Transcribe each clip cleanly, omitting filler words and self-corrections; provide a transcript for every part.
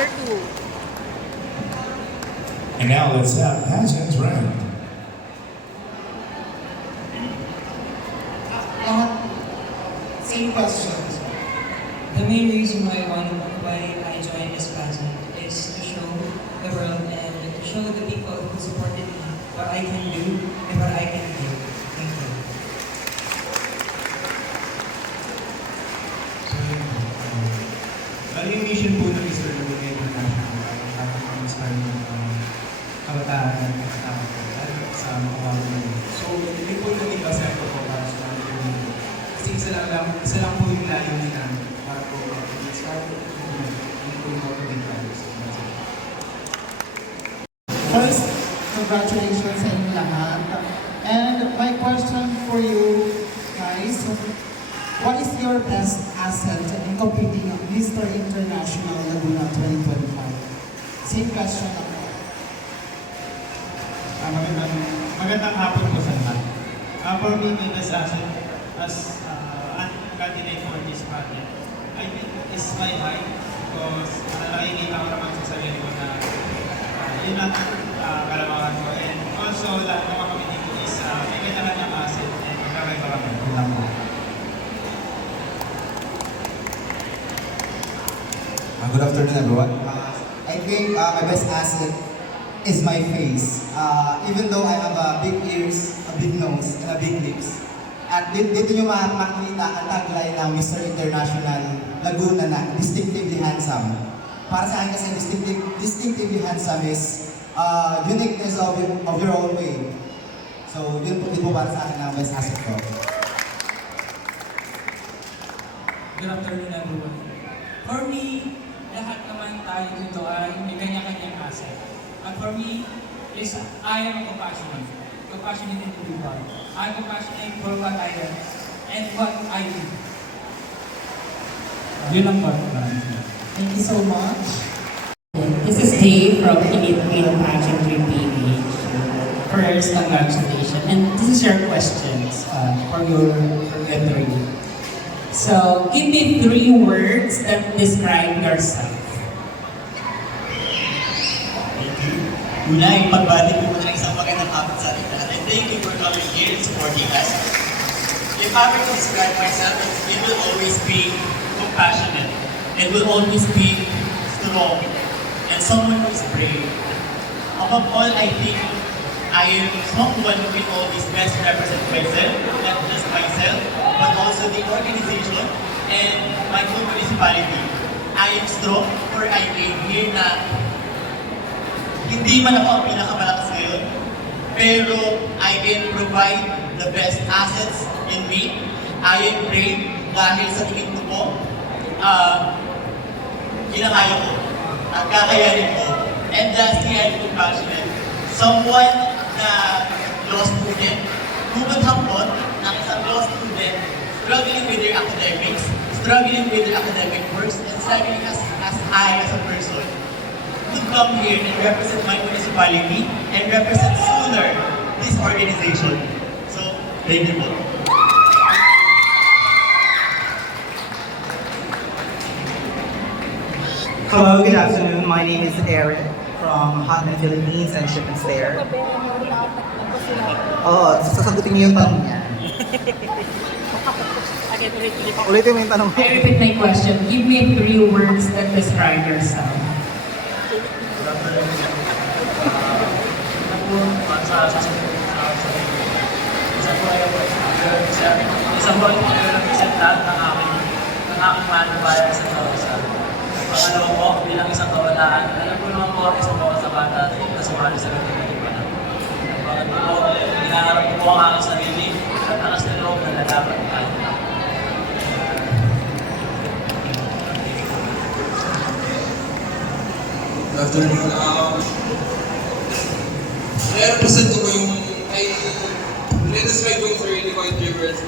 number 2. And now let's have pageant round. Same questions. The main reason why I joined this pageant is to show the world and to show the people who supported me what I can do and what I can do. Thank you. Ano yung mission po ng Mr. Laguna International ay nakaka-inspire ng kabataan at kasama ko sa makawawang nila. So, yun po yung iba sa ito po para sa mga community. Kasi isa lang po yung layunin namin para po i-inspire po yung po yung motivate tayo. First, congratulations sa inyong lahat. And my question for you guys, what is your best asset in competing on Mr. International Laguna 2025? Same question ako. Magandang hapon po sa lahat. For me, my best asset as an candidate for this project, I think is my height because nakikita ko naman sa sarili ko na yun ang kalamangan ko. And also, lahat ng mga community is may kanya-kanyang asset and magkakaiba kami. Lang po. Good afternoon, everyone. I think my best asset is my face. Even though I have big ears, a big nose, and a big lips. At dito nyo makikita ang tagline ng Mr. International Laguna na distinctively handsome. Para sa akin kasi distinctively handsome is uniqueness of your own way. So yun po para sa akin ang best asset ko. Good afternoon, everyone. For me, lahat naman tayo dito ay may kanya-kanyang asset. And for me, is I am a compassionate individual. I'm compassionate for what I am and what I do. Yun ang part. Thank you so much. This is Dave from Filipino Pageantry PH. First, congratulations. And this is your questions for your three. So, give me 3 words that describe yourself. Una, ipagbati ko muna isang magandang hapon sa atin lahat. And thank you for coming here and supporting us. If I were to describe myself, it will always be compassionate. It will always be strong. And someone who is brave. Above all, I think I am someone who will always best represent myself, not just myself, but also the organization and my own municipality. I am strong for I am here na hindi man ako ang pinakamalakas ngayon, pero I can provide the best assets in me. I am brave dahil sa tingin ko po, kinakaya ko at kakayanin ko. And lastly, I'm compassionate. Someone na law student, who would have thought na isang law student struggling with their academics, struggling with their academic works, and struggling as I as a person would come here and represent my municipality and represent sooner this organization. So, thank you po. Hello, good afternoon. My name is Eric from Hotman Philippines and Ship and Stare. Sasagutin niyo yung tanong niya. Ulitin mo yung tanong. I repeat my question. Give me 3 words that describe yourself. Isang buwan ko represent lahat ng aking manubaya sa kawasan. Pangalawa po, bilang isang kabataan, alam ko naman po isang bawat sa bata na sumali sa ganitong kalipanan. Pangatlo po, hinaharap ko po ang aking sarili at akas na loob na lalaban tayo. Good afternoon. I-represent ko yung describe yung sarili ko in 3 words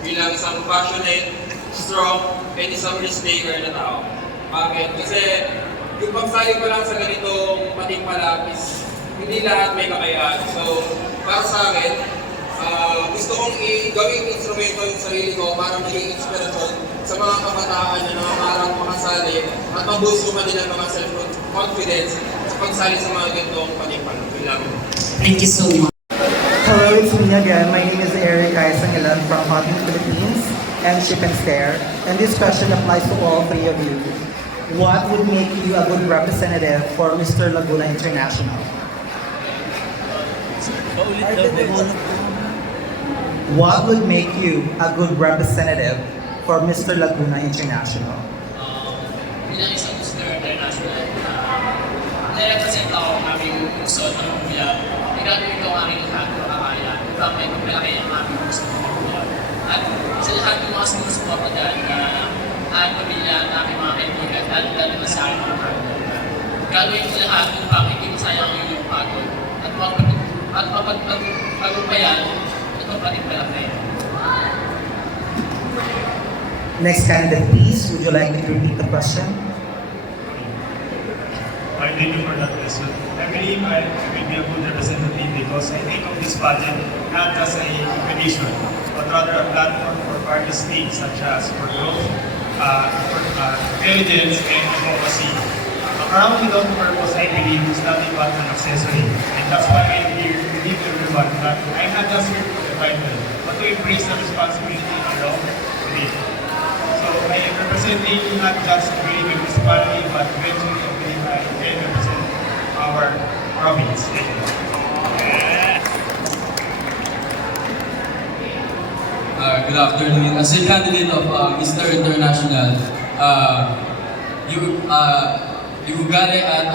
bilang isang passionate, strong, and isang risk-taker na tao. Bakit? Kasi yung pagsali ko lang sa ganitong patimpalak is hindi lahat may kakayahan. So, para sa akin, gusto kong gawing instrumento yung sarili ko para maging inspirasyon sa mga kabataan na nangangarap makasali at maboost yung kanilang mga self-confidence sa pagsali sa mga ganitong patimpala. Yun lang. Thank you so much. Hello, it's me again. My name is Eric Aisangalan from Hotman Philippines and Ship and Stare. And this question applies to all three of you. What would make you a good representative for Mr. Laguna International? What would make you a good representative for Mr. Laguna International? Bilang isang Mr. International, nare-represent ako ang aming gusto ng kuya. Gagawin ko ang aking lahat ng kakaya upang may pagkalaki ang aming gusto ng kuya. At sa lahat ng mga sumusuporta dyan na ang pamilya at aming mga kaibigan, lalo na sa aking mga kaibigan. Gagawin ko lahat upang hindi masayang ang iyong pagod at mapagpagumpayan at mapatimpalaki. Next candidate, please. Would you like me to repeat the question? Thank you for that question. I believe I will be a good representative because I think of this pageant not as a competition, but rather a platform for various things such as for growth, intelligence, and advocacy. Around without purpose, I believe, is nothing but an accessory. And that's why I'm here to give everyone that I'm not just here for the title, but to embrace the responsibility along with it. So I am representing not just really my municipality, but eventually I believe I can represent our province. Thank you. Good afternoon. As a candidate of Mr. International, you gali at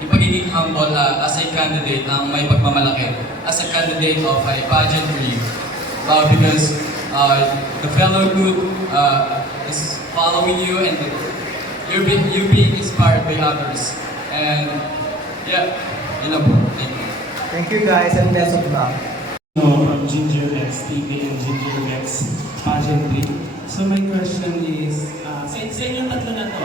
ipagiging humble as a candidate ang may pagmamalaki. As a candidate of a pageantry, because the fellow group is following you and you're being inspired by others. And yeah, yun na po. Thank you. Thank you guys and best of luck. From Ginger X TV and Ginger X Pageantry. So my question is, sa inyong tatlo na to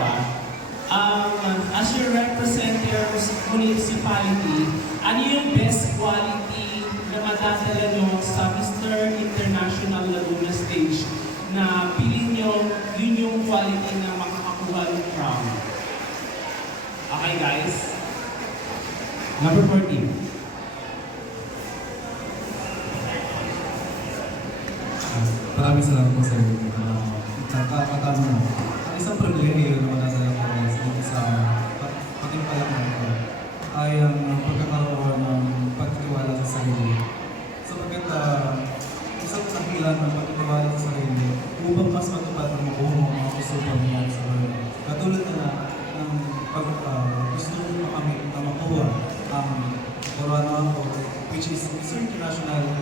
as you represent your municipality, ano yung best quality na madadala nyo sa Mr. International Laguna Stage na piling nyo yun yung quality na makakakuha ng crown? Okay guys? Number 14. Maraming salamat po sa inyo. Katanong mo. Ang isang problema yun na nadala ko dito sa patimpalang ko ay ang pagkakaroon ng pagtitiwala sa sarili. Sapagkat isang kapilan ng pagtitiwala sa sarili upang mas matupad ang makuha mo mga gusto pa nangyari sa buhay. Katulad na ng gusto mo makamit na makuha ang corona which is Mr. International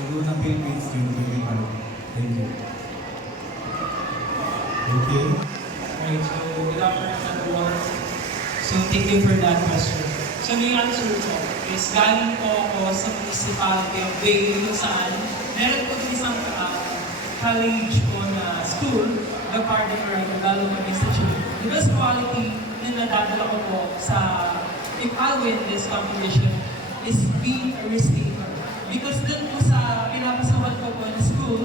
Laguna Philippines 2025. Thank you. Thank you. Alright, so good afternoon everyone. So thank you for that question. So yung answer ko is galing po ako sa municipality of Bay kung saan meron po din isang college po na school, the Pardon Right Development Institute. The best quality na nadadala ko po sa if I win this competition is being a risk taker. Because dun po sa pinapasuhan ko po na school,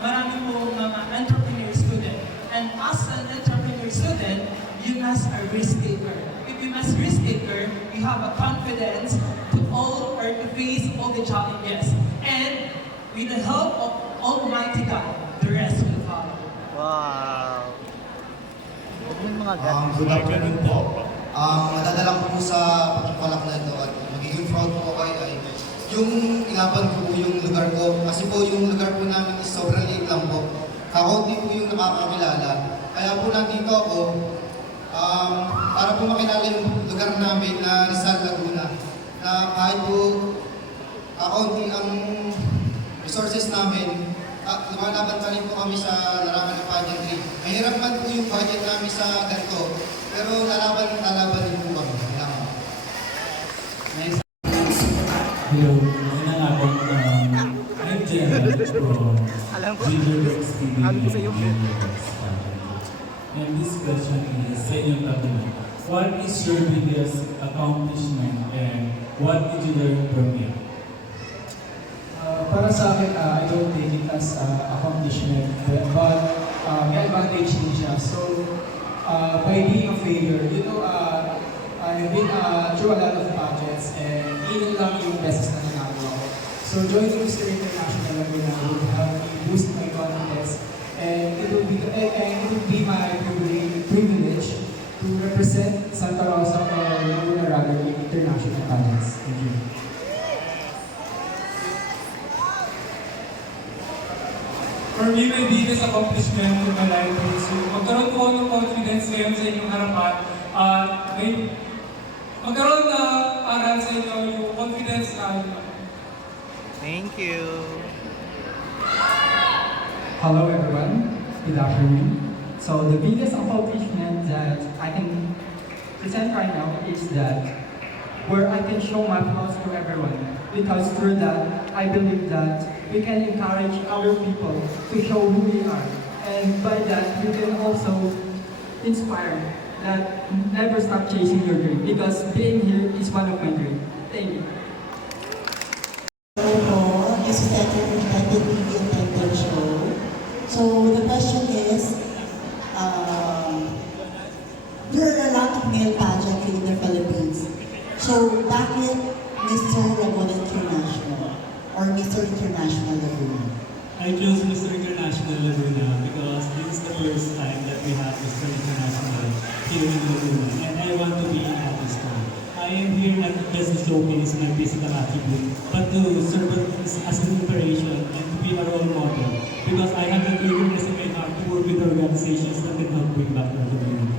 marami po mga entrepreneur student. And as an entrepreneur student, you must a risk taker. If you must risk taker, you have a confidence to all or to face all the challenges. And with the help of Almighty God, the rest will follow. Wow. Good afternoon po. Madadala ko po sa pagpapalak na ito at magiging proud po kayo ay yung ilaban ko po yung lugar ko. Kasi po yung lugar po namin is sobrang liit lang po. Kakaunti po yung nakakakilala. Kaya po nandito ako para po makilala yung lugar namin na Rizal, Laguna. Na kahit po kakaunti ang resources namin, lumalaban pa rin po kami sa larangan ng pageantry. Mahirap man po yung budget namin sa ganito, pero lalaban din po kami. Hello, magandang araw. I'm Gerald from Ginger X TV and Ginger X Pageantry. And this question is sa inyong tatlo. What is your biggest accomplishment and what did you learn from it? para sa akin, I don't take it as accomplishment, but may advantage din siya. So, by being a failure, I've been through a lot of pageants and ilan lang yung beses na nanalo ako. So, joining Mr. International Laguna would help me boost my confidence, and it would be my privilege to represent Santa Rosa or Laguna rather in international pageants. Thank you. For me, my biggest accomplishment in my life is magkaroon ko ng confidence ngayon sa inyong harapan at magkaroon na aral sa inyo yung confidence na Thank you. Hello everyone, good afternoon. So the biggest accomplishment that I can present right now is that where I can show my flaws to everyone, because through that I believe that we can encourage other people to show who we are, and by that we can also inspire that never stop chasing your dream, because being here is one of my dreams. Thank you. This is the Independent Media Title Show. So the question is, there are a lot of male pageants in the Philippines. So bakit Mr. Laguna International or Mr. International Laguna? I chose Mr. International Laguna because this is the first time that we have Mr. International here in Laguna, and I want to be at this time. I am here not just to showcase my physical attribute, but to serve as an inspiration and to be a role model, because I have an eagerness in my heart to work with organizations that can help bring back our community.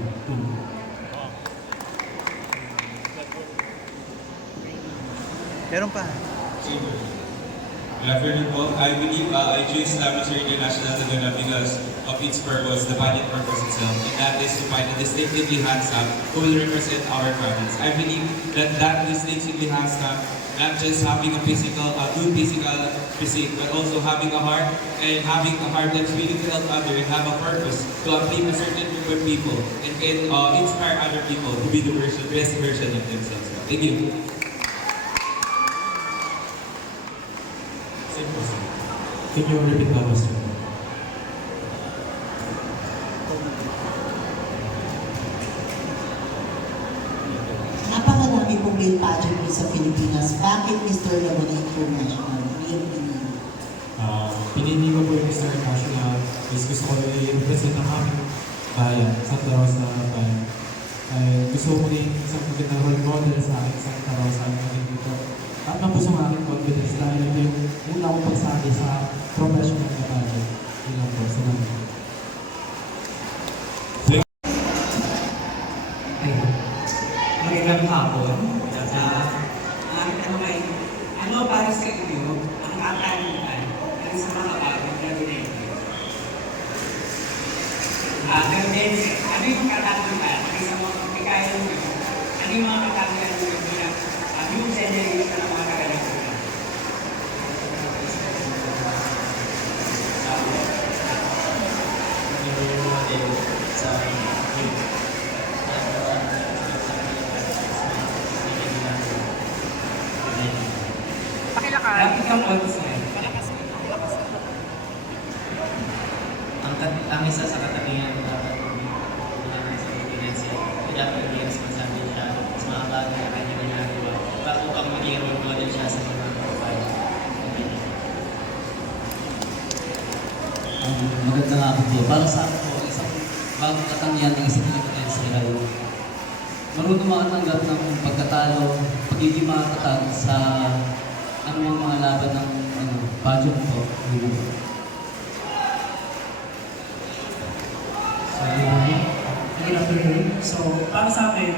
Thank you. Meron pa. Good afternoon po. I believe I choose Mr. International Laguna because of its purpose, the pageant purpose itself, and that is to find a distinctively handsome who will represent our province. I believe that distinctively handsome, not just having a good physical physique, but also having a heart, and having a heart that's willing to help others and have a purpose to uplift a certain group of people and can inspire other people to be the best version of themselves. Thank you. Can you repeat the question? Napakarami pong male pageant sa Pilipinas. Bakit Mr. Laguna International? Pinili ko po yung Mr. International is gusto ko i-represent ang aming bayan, Santa Rosa na bayan. Gusto ko rin isang magandang role model sa akin, Santa Rosa na dito. At napuso ang aking confidence dahil ito yung una akong pagsali sa professional na pageant. Yun lang po, salamat. Magandang hapon. Ang tanong ay, ano para sa inyo ang katanungan ng sa mga bagong gagawin? Ano yung katanungan ng sa mga pagkikaya nyo? Ano yung mga katanungan nyo bilang yung generation ng mga kagalagunan? Lapit kang audience ngayon. Ang isa sa katangian na dapat gumagamit sa Pilipinas ay dapat maging responsable siya sa mga bagay na kanya ginagawa bago pang maging role model siya sa mga kapatid. Maganda nga po. Para sa akin po, isang bagong katangian ng isang Pilipinas ay marunong makatanggap ng pagkatalo, pagiging makatatag sa anumang mga laban ng pageant po. Good afternoon. So, para sa akin,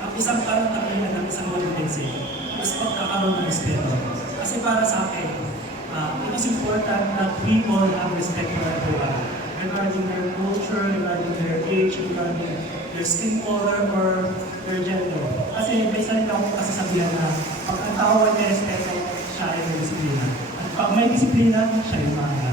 ang isang katangian ng isang motivated is pagkakaroon ng respeto. Kasi para sa akin, it is important that we all have respect for everyone regarding their culture, regarding their age, regarding their skin color, or their gender. Kasi may salita akong kasasabihan na pag ang tao ay may respeto, siya ay may disiplina. At pag may disiplina, siya yung mahal.